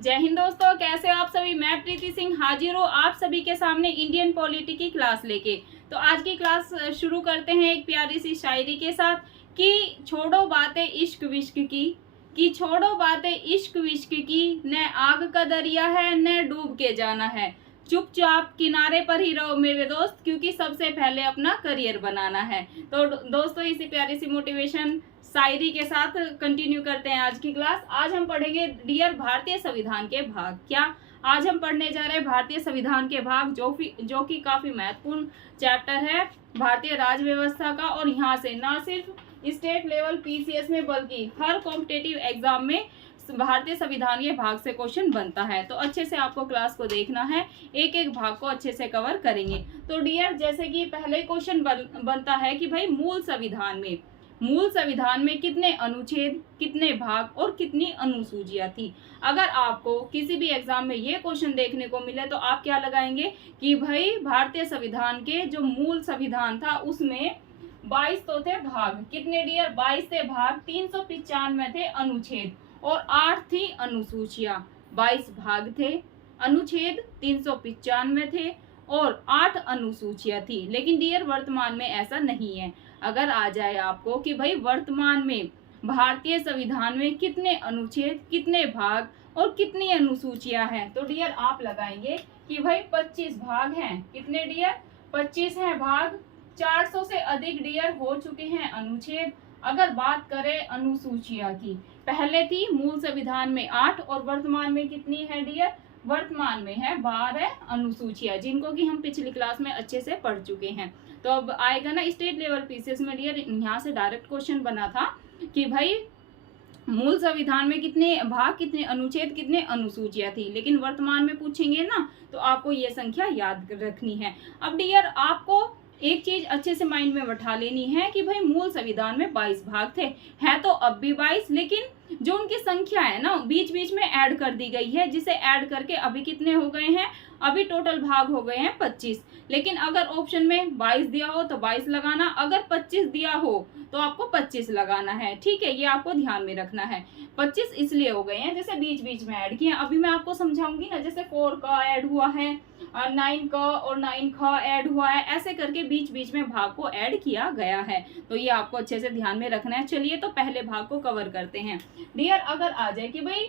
जय हिंद दोस्तों, कैसे हो आप सभी। मैं प्रीति सिंह हाजिर हूँ आप सभी के सामने इंडियन पॉलिटी की क्लास लेके। तो आज की क्लास शुरू करते हैं एक प्यारी सी शायरी के साथ कि छोड़ो बातें इश्क विश्क की, कि छोड़ो बातें इश्क विश्क की, न आग का दरिया है न डूब के जाना है, चुपचाप किनारे पर ही रहो मेरे दोस्त, क्योंकि सबसे पहले अपना करियर बनाना है। तो दोस्तों, इसी प्यारी सी मोटिवेशन शायरी के साथ कंटिन्यू करते हैं आज की क्लास। आज हम पढ़ेंगे डियर भारतीय संविधान के भाग। क्या आज हम पढ़ने जा रहे हैं भारतीय संविधान के भाग, जो कि काफी महत्वपूर्ण चैप्टर है भारतीय राज व्यवस्था का। और यहाँ से ना सिर्फ स्टेट लेवल पीसीएस में बल्कि हर कॉम्पिटेटिव एग्जाम में भारतीय संविधान के भाग से क्वेश्चन बनता है। तो अच्छे से आपको क्लास को देखना है, एक एक भाग को अच्छे से कवर करेंगे। तो डियर, जैसे कि पहले क्वेश्चन बनता है कि भाई मूल संविधान में कितने अनुच्छेद, कितने भाग और कितनी अनुसूचियां थी। अगर आपको किसी भी एग्जाम में ये क्वेश्चन देखने को मिले तो आप क्या लगाएंगे कि भाई भारतीय संविधान के जो मूल संविधान था उसमें 22 तो थे भाग। कितने डियर? 22 थे भाग, 395 थे अनुच्छेद और 8 थी अनुसूचियां। 22 भाग थे, अनुच्छेद 395 थे और 8 अनुसूचियां थी। लेकिन डियर वर्तमान में ऐसा नहीं है। अगर आ जाए आपको कि भाई वर्तमान में भारतीय संविधान में कितने अनुच्छेद, कितने भाग और कितनी अनुसूचियां हैं, तो डियर आप लगाएंगे कि भाई 25 भाग हैं। कितने डियर? 25 हैं भाग। 400 से अधिक डियर हो चुके हैं अनुच्छेद। अगर बात करें अनुसूचियां की, पहले थी मूल संविधान में 8 और वर्तमान में कितनी है डियर? वर्तमान में है 12 अनुसूचियां, जिनको कि हम पिछली क्लास में अच्छे से पढ़ चुके हैं। तो अब आएगा ना स्टेट लेवल पीसीएस में डियर, यहाँ से डायरेक्ट क्वेश्चन बना था कि भाई मूल संविधान में कितने भाग, कितने अनुच्छेद, कितने अनुसूचियां थी। लेकिन वर्तमान में पूछेंगे ना तो आपको ये संख्या याद रखनी है। अब डियर आपको एक चीज अच्छे से माइंड में बैठा लेनी है कि भाई मूल संविधान में 22 भाग थे, है तो अब भी 22, लेकिन जो उनकी संख्या है ना बीच बीच में ऐड कर दी गई है, जिसे ऐड करके अभी कितने हो गए हैं? अभी टोटल भाग हो गए हैं 25। लेकिन अगर ऑप्शन में 22 दिया हो तो 22 लगाना, अगर 25 दिया हो तो आपको 25 लगाना है। ठीक है, ये आपको ध्यान में रखना है। 25 इसलिए हो गए हैं जैसे बीच बीच में ऐड किए। अभी मैं आपको समझाऊंगी ना, जैसे 4 का ऐड हुआ है, 9 का और 9 का ऐड हुआ है, ऐसे करके बीच बीच में भाग को ऐड किया गया है। तो ये आपको अच्छे से ध्यान में रखना है। चलिए तो पहले भाग को कवर करते हैं डियर। अगर आ जाए कि भाई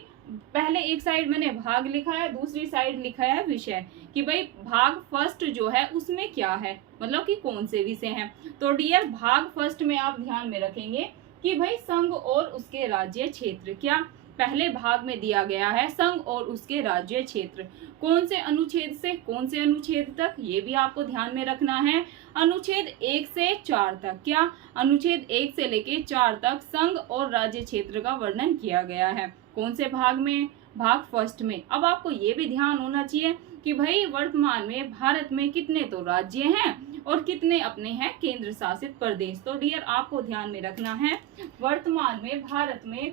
पहले एक साइड मैंने भाग लिखा है, दूसरी साइड लिखा है विषय, कि भाई भाग फर्स्ट जो है उसमें क्या है, मतलब कि कौन से विषय हैं। तो डियर भाग फर्स्ट में आप ध्यान में रखेंगे कि भाई संघ और उसके राज्य क्षेत्र। क्या पहले भाग में दिया गया है संघ और उसके राज्य क्षेत्र, कौन से अनुच्छेद से कौन से अनुच्छेद तक, ये भी आपको ध्यान में रखना है। अनुच्छेद 1 से 4 तक, क्या अनुच्छेद 1 से लेके 4 तक संघ और राज्य क्षेत्र का वर्णन किया गया है। कौन से भाग में? भाग फर्स्ट में। अब आपको ये भी ध्यान होना चाहिए कि भाई वर्तमान में भारत में कितने तो राज्य हैं और कितने अपने हैं केंद्र शासित प्रदेश। तो डियर आपको ध्यान में रखना है, वर्तमान में भारत में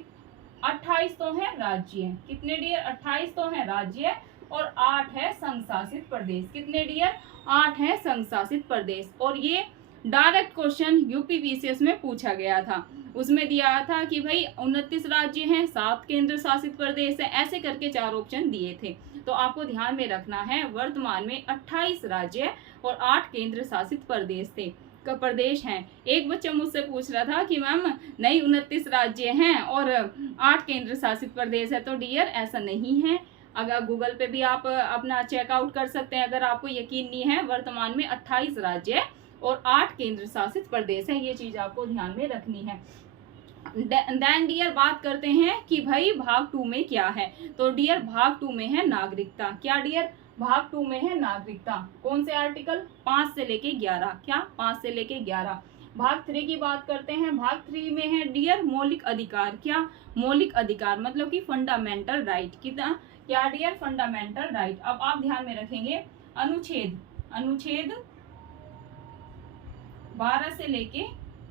28 तो है राज्य। कितने डियर? 28 तो है राज्य और 8 है संघ शासित प्रदेश। कितने डियर? 8 है संघ शासित प्रदेश। और ये डायरेक्ट क्वेश्चन यूपी पीसीएस में पूछा गया था। उसमें दिया था कि भाई 29 राज्य हैं, 7 केंद्र शासित प्रदेश है, ऐसे करके 4 ऑप्शन दिए थे। तो आपको ध्यान में रखना है वर्तमान में 28 राज्य और 8 केंद्र शासित प्रदेश हैं। एक बच्चा मुझसे पूछ रहा था कि मैम नहीं 29 राज्य हैं और 8 केंद्र शासित प्रदेश है। तो डियर ऐसा नहीं है। अगर गूगल पे भी आप अपना चेकआउट कर सकते हैं, अगर आपको यकीन नहीं है। वर्तमान में 28 राज्य और 8 केंद्र शासित प्रदेश है, ये चीज आपको ध्यान में रखनी है। देन डियर बात करते हैं कि भाई भाग 2 में क्या है। तो डियर भाग 2 में है नागरिकता। क्या डियर? भाग 2 में है नागरिकता। कौन से आर्टिकल? 5 से लेके 11। क्या? 5 से लेके 11। भाग 3 की बात करते हैं। भाग 3 में है डियर मौलिक अधिकार। क्या? मौलिक अधिकार मतलब कि फंडामेंटल राइट। कितना? क्या डियर? Fundamental right. अब आप ध्यान में रखेंगे अनुच्छेद 12 से लेके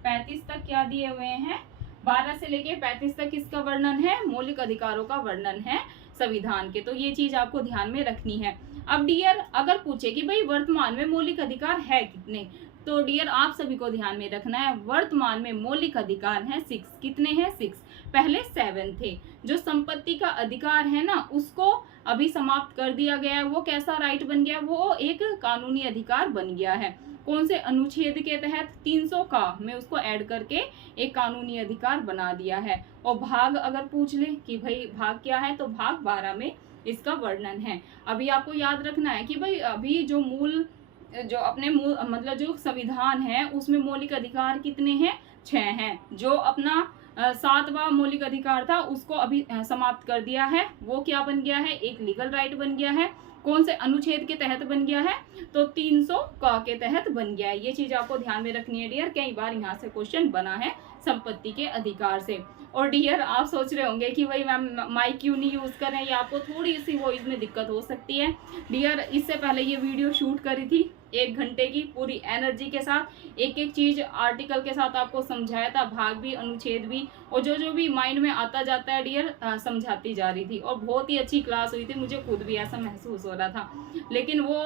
35 तक क्या दिए हुए हैं? 12 से लेके 35 तक किसका वर्णन है? मौलिक अधिकारों का वर्णन है संविधान के। तो ये चीज आपको ध्यान में रखनी है। अब डियर अगर पूछे कि भाई वर्तमान में मौलिक अधिकार है कितने, तो डियर आप सभी को ध्यान में रखना है, वर्तमान में मौलिक अधिकार हैं 6। कितने हैं? 6। पहले 7 थे। जो संपत्ति का अधिकार है ना, उसको अभी समाप्त कर दिया गया है। वो कैसा राइट बन गया? वो एक कानूनी अधिकार बन गया है। कौन से अनुच्छेद के तहत? 300 का में उसको ऐड करके एक कानूनी अधिकार बना दिया है। और भाग अगर पूछ ले कि भाई भाग क्या है, तो भाग 12 में इसका वर्णन है। अभी आपको याद रखना है कि भाई अभी जो अपने मूल मतलब जो संविधान है उसमें मौलिक अधिकार कितने हैं? 6 हैं। जो अपना 7वां मौलिक अधिकार था उसको अभी समाप्त कर दिया है। वो क्या बन गया है? एक लीगल राइट बन गया है। कौन से अनुच्छेद के तहत बन गया है? तो 300 का के तहत बन गया है। ये चीज आपको ध्यान में रखनी है डियर, कई बार यहाँ से क्वेश्चन बना है संपत्ति के अधिकार से। और डियर आप सोच रहे होंगे कि भाई मैम माइक क्यों नहीं यूज करें, या आपको थोड़ी सी वॉइस में दिक्कत हो सकती है। डियर इससे पहले ये वीडियो शूट करी थी 1 घंटे की पूरी एनर्जी के साथ, एक एक चीज आर्टिकल के साथ आपको समझाया था, भाग भी अनुच्छेद भी, और जो भी माइंड में आता जाता है डियर समझाती जा रही थी। और बहुत ही अच्छी क्लास हुई थी, मुझे खुद भी ऐसा महसूस हो रहा था। लेकिन वो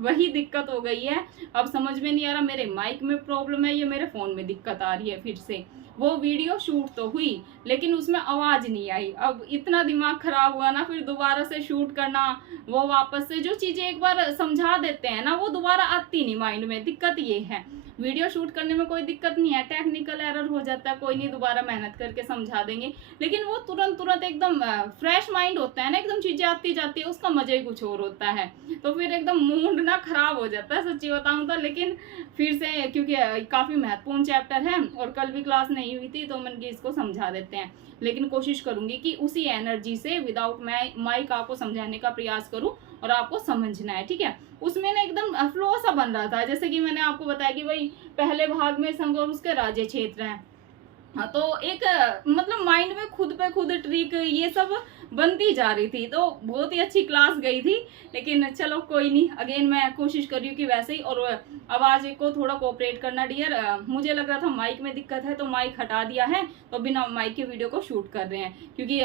वही दिक्कत हो गई है, अब समझ में नहीं आ रहा मेरे माइक में प्रॉब्लम है या मेरे फोन में दिक्कत आ रही है। फिर से वो वीडियो शूट तो हुई लेकिन उसमें आवाज नहीं आई। अब इतना दिमाग खराब हुआ ना, फिर दोबारा से शूट करना, वो वापस से जो चीजें एक बार समझा देते हैं ना वो दोबारा आती नहीं माइंड में। दिक्कत ये है, वीडियो शूट करने में कोई दिक्कत नहीं है, टेक्निकल एरर हो जाता है, कोई नहीं, दोबारा मेहनत करके समझा देंगे। लेकिन वो तुरंत एकदम फ्रेश माइंड होता है ना, एकदम चीजें आती जाती है, उसका मजा ही कुछ और होता है। तो फिर एकदम मूड ना खराब हो जाता है सच्ची बताऊं तो। लेकिन फिर से क्योंकि काफी महत्वपूर्ण चैप्टर है और कल भी क्लास नहीं हुई थी तो मैंने इसको समझा देते हैं। लेकिन कोशिश करूंगी कि उसी एनर्जी से विदाउट माइक आपको समझाने का प्रयास करूं और आपको समझना है, ठीक है। उसमें ना एकदम फ्लो सा बन रहा था, जैसे कि मैंने आपको बताया कि भाई पहले भाग में संघ और उसके राज्य क्षेत्र हैं। हाँ, तो एक मतलब माइंड में खुद पे खुद ट्रिक ये सब बनती जा रही थी। तो बहुत ही अच्छी क्लास गई थी। लेकिन चलो कोई नहीं, अगेन मैं कोशिश कर रही हूँ कि वैसे ही। और आवाज को थोड़ा कोऑपरेट करना डियर। मुझे लग रहा था माइक में दिक्कत है तो माइक हटा दिया है, तो बिना माइक के वीडियो को शूट कर रहे हैं। क्योंकि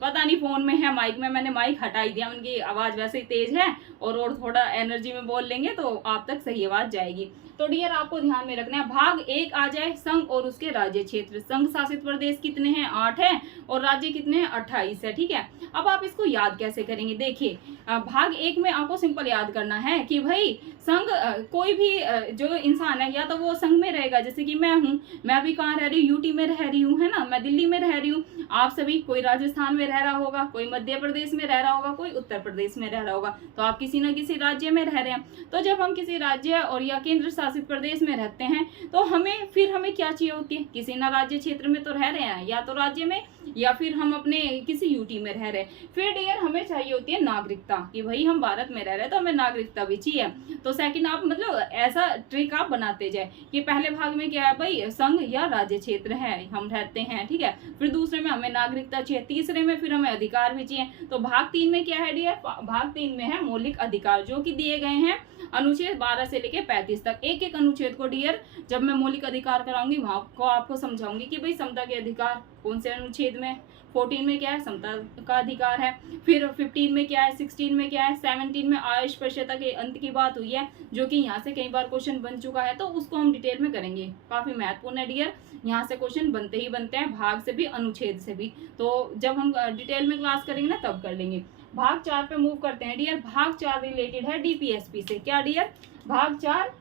पता नहीं फोन में है माइक में, मैंने माइक हटा ही दिया। उनकी आवाज वैसे ही तेज है और थोड़ा एनर्जी में बोल लेंगे तो आप तक सही आवाज जाएगी। तो डियर आपको ध्यान में रखना है, भाग 1 आ जाए संघ और उसके राज्य क्षेत्र। संघ शासित प्रदेश कितने हैं? 8 है, और राज्य कितने हैं? 28 है, ठीक है। अब आप इसको याद कैसे करेंगे? देखिए भाग 1 में आपको सिंपल याद करना है कि भाई संघ कोई भी जो इंसान है या तो वो संघ में रहेगा, जैसे कि मैं हूँ, मैं अभी कहाँ रह रही हूँ? यूटी में रह रही हूँ, है ना, मैं दिल्ली में रह रही हूँ। आप सभी कोई राजस्थान में रह रहा होगा, कोई मध्य प्रदेश में रह रहा होगा, कोई उत्तर प्रदेश में रह रहा होगा। तो आप किसी न किसी राज्य में रह रहे हैं। तो जब हम किसी राज्य और या केंद्र शासित प्रदेश में रहते हैं तो हमें क्या चाहिए होती है? किसी न राज्य क्षेत्र में तो रह रहे हैं, या तो राज्य में या फिर हम अपने किसी यूटी में रह रहे हैं। फिर डियर हमें चाहिए होती है नागरिकता, कि भाई हम भारत में रह रहे हैं तो हमें नागरिकता भी चाहिए। तो सेकंड आप मतलब ऐसा ट्रिक आप बनाते जाए कि पहले भाग में क्या है भाई, संघ या राज्य क्षेत्र है, हम रहते हैं, ठीक है। फिर दूसरे में हमें नागरिकता चाहिए, तीसरे में फिर हमें अधिकार भी चाहिए। तो भाग 3 में क्या है डियर? भाग 3 में है मौलिक अधिकार, जो कि दिए गए हैं अनुच्छेद 12 से लेके 35 तक। एक एक अनुच्छेद को डियर जब मैं मौलिक अधिकार कराऊंगी वहां को आपको समझाऊंगी कि भाई समता के अधिकार कौन से अनुच्छेद में। 14 में क्या है? समता का अधिकार है। फिर 15 में क्या है? 16 में क्या है? 17 में अस्पृश्यता के अंत की बात हुई है, जो कि यहाँ से कई बार क्वेश्चन बन चुका है, तो उसको हम डिटेल में करेंगे। काफी महत्वपूर्ण है डियर, यहाँ से क्वेश्चन बनते ही बनते हैं, भाग से भी अनुच्छेद से भी। तो जब हम डिटेल में क्लास करेंगे ना तब कर लेंगे। भाग 4 पे मूव करते हैं डियर। भाग 4 रिलेटेड है डीपीएसपी से। क्या डियर? भाग 4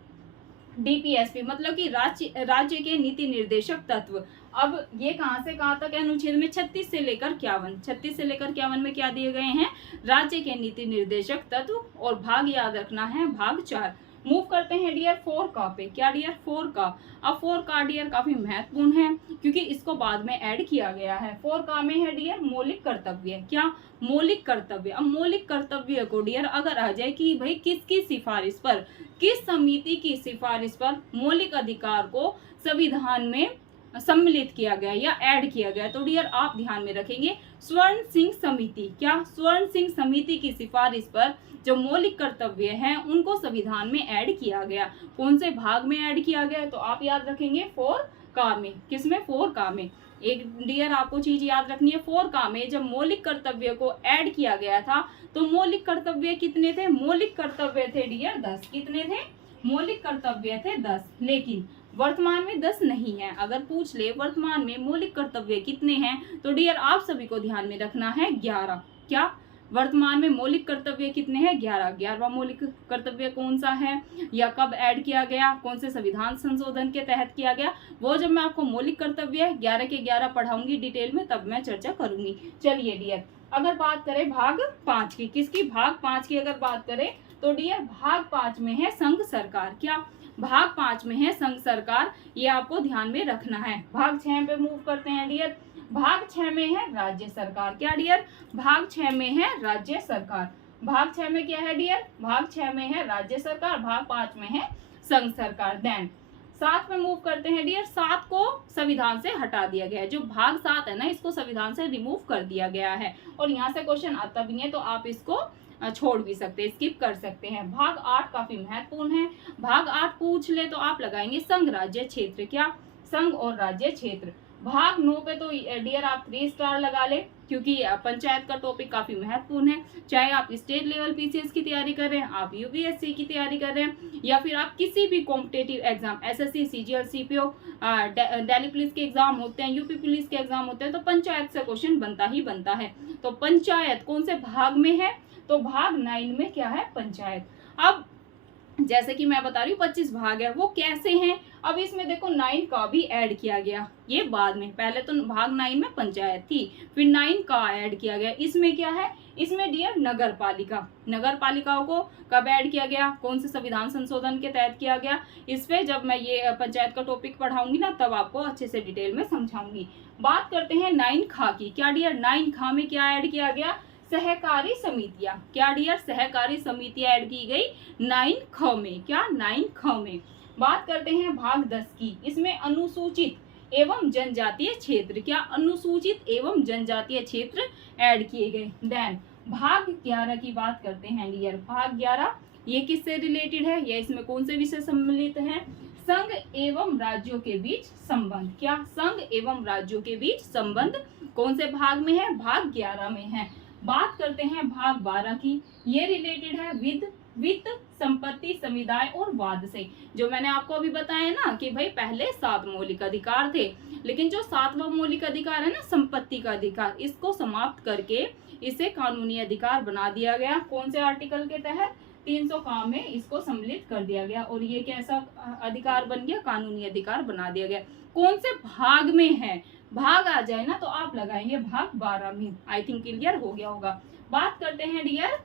डीपीएसपी मतलब कि राज्य के नीति निर्देशक तत्व। अब ये कहां से कहां तक है? अनुच्छेद में 36 से लेकर 51। 36 से लेकर 51 में क्या दिए गए हैं? राज्य के नीति निर्देशक तत्व। और भाग याद रखना है भाग 4। मूव करते हैं डियर 4 का पे। क्या डियर? 4 का। अब 4 का डियर काफी महत्वपूर्ण है क्योंकि इसको बाद में ऐड किया गया है। 4 का में है डियर मौलिक कर्तव्य। क्या? मौलिक कर्तव्य। अब मौलिक कर्तव्य को डियर अगर आ जाए कि भाई किसकी सिफारिश पर, किस समिति की सिफारिश पर मौलिक अधिकार को संविधान में सम्मिलित किया गया या ऐड किया गया, तो डियर आप ध्यान में रखेंगे स्वर्ण सिंह समिति। क्या? स्वर्ण सिंह समिति की सिफारिश पर जो मौलिक कर्तव्य हैं उनको संविधान में ऐड किया गया। कौन से भाग में ऐड किया गया? तो आप याद रखेंगे 4 का में। किसमें? 4 का में। एक डियर आपको चीज याद रखनी है, 4 का में जब मौलिक कर्तव्य को ऐड किया गया था तो मौलिक कर्तव्य कितने थे? मौलिक कर्तव्य थे डियर 10। कितने थे? मौलिक कर्तव्य थे 10, लेकिन वर्तमान में 10 नहीं है। अगर पूछ ले वर्तमान में मौलिक कर्तव्य कितने हैं, तो डियर आप सभी को ध्यान में रखना है 11। क्या वर्तमान में मौलिक कर्तव्य कितने हैं? 11। 11वां मौलिक कर्तव्य कौन सा है या कब ऐड किया गया, कौन से संविधान संशोधन के तहत किया गया, वो जब मैं आपको मौलिक कर्तव्य 11 के 11 पढ़ाऊंगी डिटेल में, तब मैं चर्चा करूंगी। चलिए डियर, अगर बात करें भाग 5 की, किसकी? भाग 5 की अगर बात करें तो डियर भाग 5 में है संघ सरकार। क्या भाग 5 में है संघ सरकार, ये आपको ध्यान में रखना है। भाग 6 पे मूव करते हैं डियर। भाग 6 में है राज्य सरकार। क्या डियर? भाग 6 में है राज्य सरकार। भाग 6 में क्या है डियर? भाग 6 में है राज्य सरकार, भाग 5 में है संघ सरकार। देन 7 में मूव करते हैं डियर। 7 को संविधान से हटा दिया गया है। जो भाग 7 है ना, इसको संविधान से रिमूव कर दिया गया है, और यहाँ से क्वेश्चन आता भी नहीं है, तो आप इसको छोड़ भी सकते हैं, स्किप कर सकते हैं। भाग 8 काफी महत्वपूर्ण है। भाग 8 पूछ ले तो आप लगाएंगे संघ राज्य क्षेत्र। क्या? संघ और राज्य क्षेत्र। भाग 9 पे तो डियर आप 3 स्टार लगा ले, क्योंकि पंचायत का टॉपिक काफी महत्वपूर्ण है। चाहे आप स्टेट लेवल पीसीएस की तैयारी कर रहे हैं, आप यूपीएससी की तैयारी कर रहे हैं, या फिर आप किसी भी competitive exam, SSC, CGL, CPO, Delhi police के एग्जाम होते हैं, यूपी पुलिस के एग्जाम होते हैं, तो पंचायत से क्वेश्चन बनता ही बनता है। तो पंचायत कौन से भाग में है? तो भाग 9 में क्या है? पंचायत। अब जैसे कि मैं बता रही हूँ 25 भाग है, वो कैसे हैं? अब इसमें देखो 9 का भी ऐड किया गया, ये बाद में। पहले तो भाग 9 में पंचायत थी, फिर 9 का ऐड किया गया। इसमें क्या है? इसमें डियर नगर पालिका। नगर पालिकाओं को कब ऐड किया गया, कौन से संविधान संशोधन के तहत किया गया, इस पे जब मैं ये पंचायत का टॉपिक पढ़ाऊंगी ना, तब आपको अच्छे से डिटेल में समझाऊंगी। बात करते हैं 9 खा की। क्या डियर? 9 खा में क्या ऐड किया गया? सहकारी समितियां। क्या डियर? सहकारी समितियां ऐड की गई 9 ख में। क्या? 9 ख में। बात करते हैं भाग 10 की। इसमें अनुसूचित एवं जनजातीय क्षेत्र। क्या? अनुसूचित एवं जनजातीय क्षेत्र ऐड किए गए। देन भाग 11 की बात करते हैं डियर। भाग 11 ये किससे रिलेटेड है, या इसमें कौन से विषय सम्मिलित हैं? संघ एवं राज्यों के बीच संबंध। क्या? संघ एवं राज्यों के बीच संबंध कौन से भाग में है? भाग 11 में है। बात करते हैं भाग 12 की। ये रिलेटेड है वित्त, संपत्ति, समुदाय और वाद से। जो मैंने आपको अभी बताया ना कि भाई पहले 7 मौलिक अधिकार थे, लेकिन जो 7वां मौलिक अधिकार है ना, संपत्ति का अधिकार, इसको समाप्त करके इसे कानूनी अधिकार बना दिया गया। कौन से आर्टिकल के तहत? 300 काम में इसको सम्मिलित कर दिया गया, और ये कैसा अधिकार बन गया? कानूनी अधिकार बना दिया गया। कौन से भाग में है? भाग आ जाए ना तो आप लगाएंगे भाग 12 में। आई थिंक क्लियर हो गया होगा। बात करते हैं डियर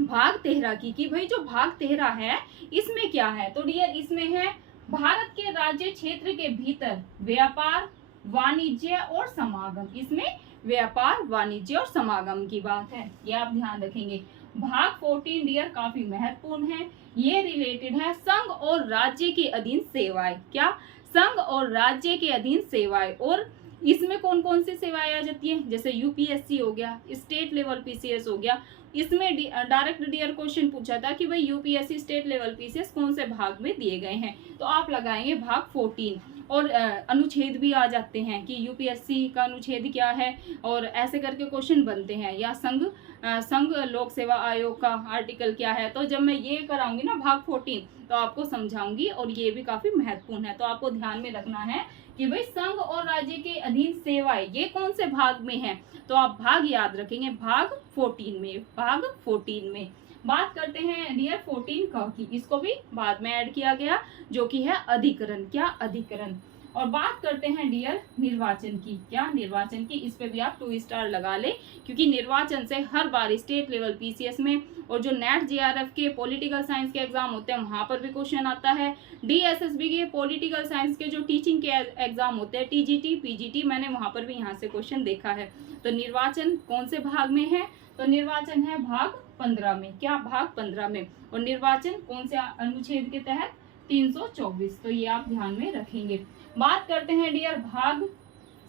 भाग 13 की, कि भाई जो भाग 13 है इसमें क्या है? तो डियर इसमें है भारत के राज्य क्षेत्र के भीतर व्यापार, वाणिज्य और समागम। इसमें व्यापार, वाणिज्य और समागम की बात है, ये आप ध्यान रखेंगे। भाग 14 डियर काफी महत्वपूर्ण है। ये रिलेटेड है संघ और राज्य के अधीन सेवाएं। क्या? संघ और राज्य के अधीन सेवाएं। और इसमें कौन कौन सी सेवाएं आ जाती हैं? जैसे यूपीएससी हो गया, स्टेट लेवल पीसीएस हो गया। इसमें डायरेक्ट डियर क्वेश्चन पूछा था कि भाई यूपीएससी, स्टेट लेवल पीसीएस कौन से भाग में दिए गए हैं, तो आप लगाएंगे भाग 14। और अनुच्छेद भी आ जाते हैं कि यूपीएससी का अनुच्छेद क्या है, और ऐसे करके क्वेश्चन बनते हैं। या संघ लोक सेवा आयोग का आर्टिकल क्या है। तो जब मैं ये कराऊंगी ना भाग 14, तो आपको समझाऊंगी, और ये भी काफी महत्वपूर्ण है। तो आपको ध्यान में रखना है कि भाई संघ और राज्य के अधीन सेवाएं ये कौन से भाग में है, तो आप भाग याद रखेंगे भाग 14 में। भाग 14 में बात करते हैं डियर 14 क की। इसको भी बाद में ऐड किया गया, जो कि है अधिकरण। क्या? अधिकरण। और बात करते हैं डियर निर्वाचन की। क्या? निर्वाचन की। इस पे भी आप 2 स्टार लगा ले, क्योंकि निर्वाचन से हर बार स्टेट लेवल पीसीएस में, और जो नेट जेआरएफ के पॉलिटिकल साइंस के एग्जाम होते हैं वहां पर भी क्वेश्चन आता है। डीएसएसबी के पॉलिटिकल साइंस के जो टीचिंग के एग्जाम होते हैं, टीजीटी, पीजीटी, मैंने वहां पर भी यहाँ से क्वेश्चन देखा है। तो निर्वाचन कौन से भाग में है? तो निर्वाचन है भाग 15 में। क्या? भाग 15 में। और निर्वाचन कौन से अनुच्छेद के तहत? 324। तो ये आप ध्यान में रखेंगे। बात करते हैं डियर भाग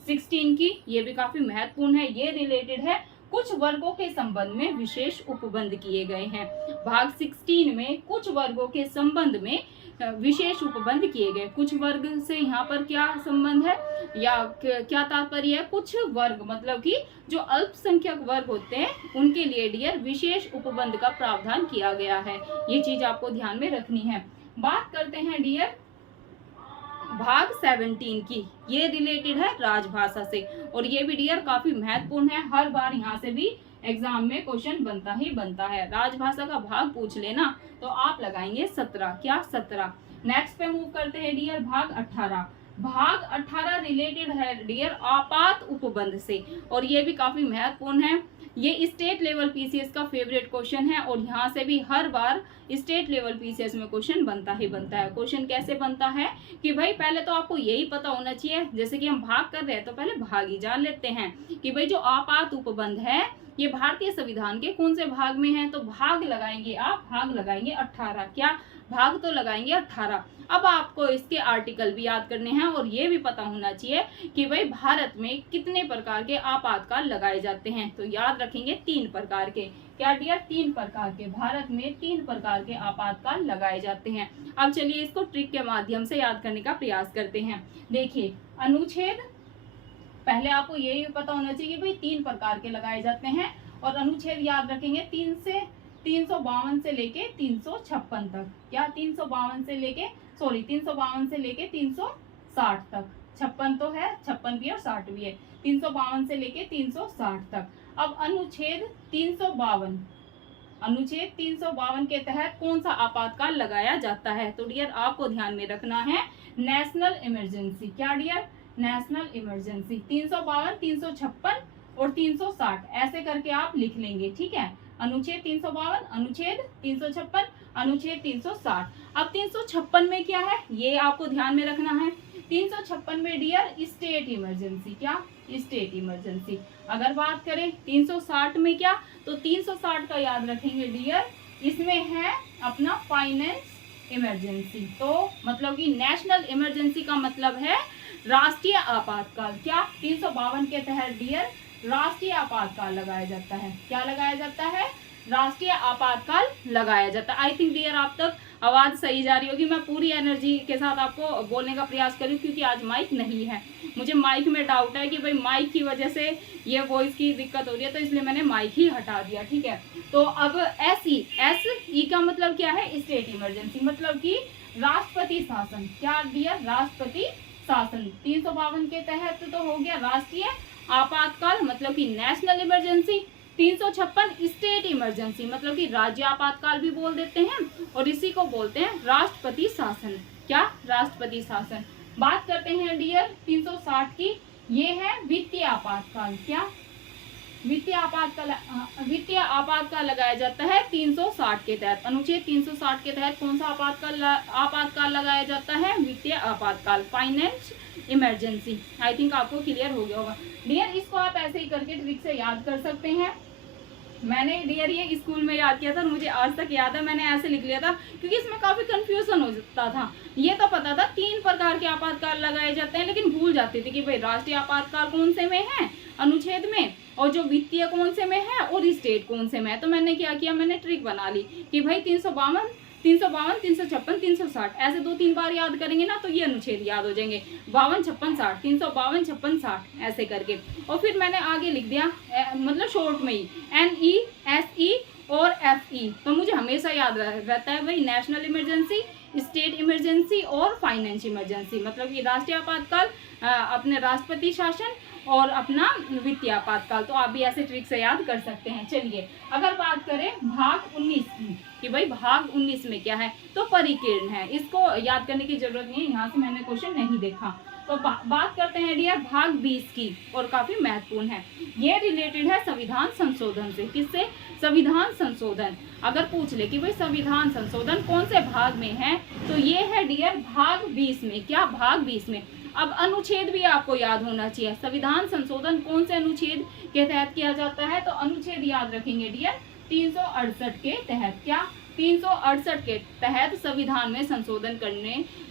16 की। ये भी काफी महत्वपूर्ण है। ये रिलेटेड है कुछ वर्गों के संबंध में विशेष उपबंध किए गए हैं। भाग 16 में कुछ वर्गों के संबंध में विशेष उपबंध किए गए। कुछ वर्ग से यहाँ पर क्या संबंध है, या क्या तात्पर्य है? कुछ वर्ग मतलब कि जो अल्पसंख्यक वर्ग होते हैं उनके लिए डियर विशेष उपबंध का प्रावधान किया गया है। ये चीज आपको ध्यान में रखनी है। बात करते हैं डियर भाग 17 की। ये रिलेटेड है राजभाषा से और ये भी डियर काफी महत्वपूर्ण है। हर बार यहाँ से भी एग्जाम में क्वेश्चन बनता ही बनता है। राजभाषा का भाग पूछ लेना तो आप लगाएंगे 17। क्या 17। नेक्स्ट पे मूव करते हैं डियर भाग 18। भाग 18 रिलेटेड है डियर आपात उपबंध से और ये भी काफी महत्वपूर्ण है। ये स्टेट लेवल पीसीएस का फेवरेट क्वेश्चन है और यहाँ से भी हर बार स्टेट लेवल पीसीएस में क्वेश्चन बनता ही बनता है। क्वेश्चन कैसे बनता है कि भाई पहले तो आपको यही पता होना चाहिए, जैसे कि हम भाग कर रहे हैं तो पहले भाग ही जान लेते हैं कि भाई जो आपात उपबंध है ये भारतीय संविधान के कौन से भाग में है। तो भाग लगाएंगे आप, भाग लगाएंगे 18। क्या भाग तो लगाएंगे 18। अब आपको इसके आर्टिकल भी याद करने हैं और ये भी पता होना चाहिए कि भाई भारत में कितने प्रकार के आपातकाल लगाए जाते हैं। तो याद रखेंगे 3 प्रकार के। क्या डियर 3 प्रकार के, भारत में 3 प्रकार के आपातकाल लगाए जाते हैं। अब चलिए इसको ट्रिक के माध्यम से याद करने का प्रयास करते हैं। देखिए अनुच्छेद, पहले आपको यही पता होना चाहिए कि भाई 3 प्रकार के लगाए जाते हैं और अनुच्छेद याद रखेंगे 352 से लेके 356 तक। क्या 352 से लेके 360 तक। 56 तो है, 56 भी और 60 भी है। 352 से लेके 360 तक। अब अनुच्छेद 352 के तहत कौन सा आपातकाल लगाया जाता है। तो डियर आपको ध्यान में रखना है नेशनल इमरजेंसी। क्या डियर नेशनल इमरजेंसी। 352, 356 और 360 ऐसे करके आप लिख लेंगे। ठीक है, अनुच्छेद 352, अनुच्छेद 356, अनुच्छेद 360। अब 356 में क्या है ये आपको ध्यान में रखना है। 356 में डियर स्टेट इमरजेंसी। क्या स्टेट इमरजेंसी। अगर बात करें 360 में क्या, तो 360 का याद रखेंगे डियर, इसमें है अपना फाइनेंस इमरजेंसी। तो मतलब कि नेशनल इमरजेंसी का मतलब है राष्ट्रीय आपातकाल। क्या 352 के तहत डियर राष्ट्रीय आपातकाल लगाया जाता है। क्या लगाया जाता है, राष्ट्रीय आपातकाल लगाया जाता है। आई थिंक डियर आप तक आवाज सही जा रही होगी। मैं पूरी एनर्जी के साथ आपको बोलने का प्रयास करूँ क्योंकि आज माइक नहीं है। मुझे माइक में डाउट है कि भाई माइक की वजह से ये वॉइस की दिक्कत हो रही है, तो इसलिए मैंने माइक ही हटा दिया। ठीक है, तो अब SE का मतलब क्या है, स्टेट इमरजेंसी, मतलब कि राष्ट्रपति शासन। क्या डियर राष्ट्रपति शासन। 352 के तहत तो हो गया राष्ट्रीय आपातकाल मतलब कि नेशनल इमरजेंसी। 356 स्टेट इमरजेंसी मतलब कि राज्य आपातकाल भी बोल देते हैं और इसी को बोलते हैं राष्ट्रपति शासन। क्या राष्ट्रपति शासन। बात करते हैं डियर 360 की, ये है वित्तीय आपातकाल। क्या वित्तीय आपातकाल लगाया जाता है 360 के तहत। अनुच्छेद 360 के तहत कौन सा आपातकाल लगाया जाता है, वित्तीय आपातकाल, फाइनेंस इमरजेंसी। आई थिंक आपको क्लियर हो गया होगा डियर। इसको आप ऐसे ही करके ट्रिक से याद कर सकते हैं। मैंने डियर ये स्कूल में याद किया था, मुझे आज तक याद है, मैंने ऐसे लिख लिया था क्योंकि इसमें काफी कंफ्यूजन हो जाता था। ये तो पता था 3 प्रकार के आपातकाल लगाए जाते हैं, लेकिन भूल जाती थी कि भाई राष्ट्रीय आपातकाल कौन से में है अनुच्छेद में, और जो वित्तीय कौन से में है और स्टेट कौन से में है। तो मैंने क्या किया, मैंने ट्रिक बना ली कि भाई 352, 356, 360 ऐसे 2-3 बार याद करेंगे ना तो ये अनुच्छेद याद हो जाएंगे। 52, 56, 60, 352, 56, 60 ऐसे करके। और फिर मैंने आगे लिख दिया मतलब शॉर्ट में ही NE, SE और FE। तो मुझे हमेशा याद रहता है भाई नेशनल इमरजेंसी, स्टेट इमरजेंसी और फाइनेंस इमरजेंसी, मतलब कि राष्ट्रीय आपातकाल, अपने राष्ट्रपति शासन और अपना वित्तीय आपातकाल। तो आप भी ऐसे ट्रिक से याद कर सकते हैं। चलिए अगर बात करें भाग 19 की कि भाई भाग 19 में क्या है, तो परिकीर्ण है, इसको याद करने की जरूरत नहीं है, यहाँ से मैंने क्वेश्चन नहीं देखा। तो बात करते हैं डियर भाग 20 की और काफी महत्वपूर्ण है। ये रिलेटेड है संविधान संशोधन से। किससे, संविधान संशोधन। अगर पूछ ले कि भाई संविधान संशोधन कौन से भाग में है, तो ये है डियर भाग 20 में। क्या भाग 20 में। अब अनुच्छेद भी आपको याद होना चाहिए, संविधान संशोधन कौन से अनुच्छेद के तहत किया जाता है, तो अनुच्छेद याद रखेंगे डियर 368 के तहत। क्या 368 के तहत संविधान में संशोधन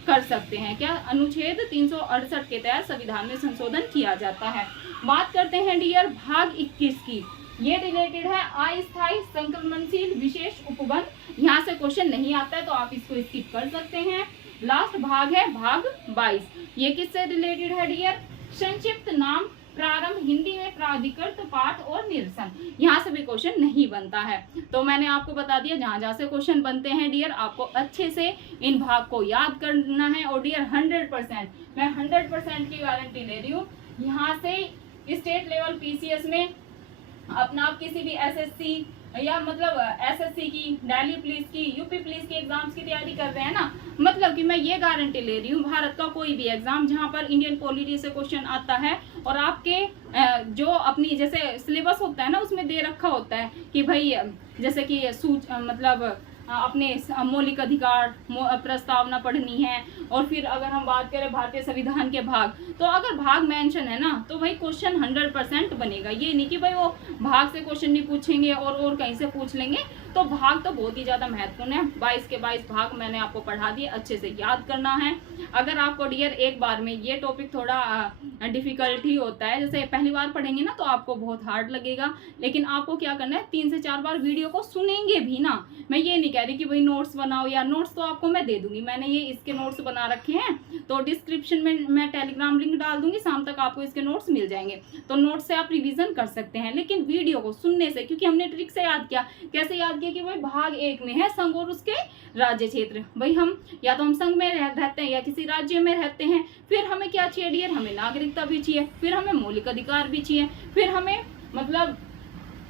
कर सकते हैं। क्या अनुच्छेद 368 के तहत संविधान में संशोधन किया जाता है। बात करते हैं डियर भाग 21 की। ये रिलेटेड है अस्थायी संक्रमणशील विशेष उपबंध। यहाँ से क्वेश्चन नहीं आता है तो आप इसको स्किप कर सकते हैं। लास्ट भाग है भाग 22। ये किससे रिलेटेड है डियर, संक्षिप्त नाम प्रारंभ, हिंदी में प्राधिकृत पाठ और निरसन, यहाँ से भी क्वेश्चन नहीं बनता है। तो मैंने आपको बता दिया जहाँ जहाँ से क्वेश्चन बनते हैं डियर, आपको अच्छे से इन भाग को याद करना है। और डियर 100% मैं 100% की गारंटी ले रही हूँ, यहाँ से स्टेट लेवल पीसीएस में अपना आप किसी भी एसएससी या मतलब एसएससी की, दिल्ली पुलिस की, यूपी पुलिस की एग्जाम्स की तैयारी कर रहे हैं ना, मतलब कि मैं ये गारंटी ले रही हूँ, भारत का कोई भी एग्जाम जहाँ पर इंडियन पॉलिटी से क्वेश्चन आता है और आपके जो अपनी जैसे सिलेबस होता है ना उसमें दे रखा होता है कि भाई जैसे कि मतलब अपने मौलिक अधिकार प्रस्तावना पढ़नी है, और फिर अगर हम बात करें भारतीय संविधान के भाग, तो अगर भाग मेंशन है ना तो भाई क्वेश्चन 100% बनेगा। ये नहीं कि भाई वो भाग से क्वेश्चन नहीं पूछेंगे और कहीं से पूछ लेंगे। तो भाग तो बहुत ही ज़्यादा महत्वपूर्ण है। 22 के 22 भाग मैंने आपको पढ़ा दिए, अच्छे से याद करना है। अगर आपको डियर एक बार में ये टॉपिक थोड़ा डिफिकल्टी होता है, जैसे पहली बार पढ़ेंगे ना तो आपको बहुत हार्ड लगेगा, लेकिन आपको क्या करना है 3 से 4 बार वीडियो को सुनेंगे भी ना। मैं ये नहीं कह रही कि भाई नोट्स बनाओ, या नोट्स तो आपको मैं दे दूंगी, मैंने ये इसके नोट्स बना रखे हैं, तो डिस्क्रिप्शन में मैं टेलीग्राम लिंक डाल दूंगी, शाम तक आपको इसके नोट्स मिल जाएंगे। तो नोट्स से आप रिवीजन कर सकते हैं, लेकिन वीडियो को सुनने से, क्योंकि हमने ट्रिक से याद किया। कैसे याद किया कि भाई भाग 1 में है संघ और उसके राज्य क्षेत्र, भाई हम या तो हम संघ में रहते हैं या किसी राज्य में रहते हैं, फिर हमें क्या चाहिए डियर, हमें नागरिकता भी चाहिए, फिर हमें मौलिक अधिकार भी चाहिए, फिर हमें मतलब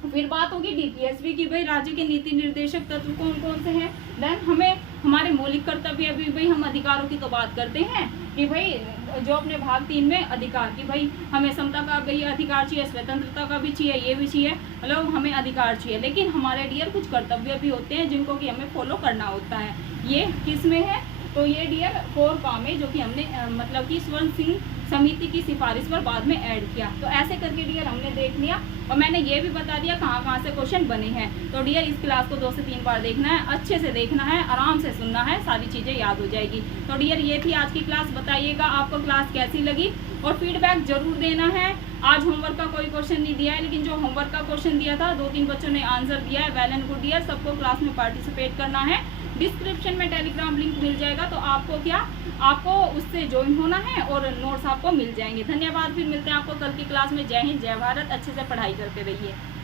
फिर बात होगी डीपीएसबी की, भाई राज्य के नीति निर्देशक तत्व कौन कौन से हैं। देन हमें हमारे मौलिक कर्तव्य भी, भाई हम अधिकारों की तो बात करते हैं कि भाई जो अपने भाग 3 में अधिकार की, भाई हमें समता का भी अधिकार चाहिए, स्वतंत्रता का भी चाहिए, ये भी चाहिए, मतलब हमें अधिकार चाहिए, लेकिन हमारे डियर कुछ कर्तव्य भी होते हैं जिनको कि हमें फॉलो करना होता है। ये किस में है, तो ये डियर 4 का में, जो कि हमने मतलब कि स्वर्ण सिंह समिति की सिफारिश पर बाद में ऐड किया। तो ऐसे करके डियर हमने देख लिया, और मैंने ये भी बता दिया कहाँ कहाँ से क्वेश्चन बने हैं। तो डियर इस क्लास को 2 से 3 बार देखना है, अच्छे से देखना है, आराम से सुनना है, सारी चीज़ें याद हो जाएगी। तो डियर ये थी आज की क्लास, बताइएगा आपको क्लास कैसी लगी और फीडबैक जरूर देना है। आज होमवर्क का कोई क्वेश्चन नहीं दिया है, लेकिन जो होमवर्क का क्वेश्चन दिया था 2-3 बच्चों ने आंसर दिया है, वेल एंड गुड डियर। सबको क्लास में पार्टिसिपेट करना है। डिस्क्रिप्शन में टेलीग्राम लिंक मिल जाएगा, तो आपको उससे ज्वाइन होना है और नोट्स आपको मिल जाएंगे। धन्यवाद, फिर मिलते हैं आपको कल की क्लास में। जय हिंद, जय भारत, अच्छे से पढ़ाई करते रहिए।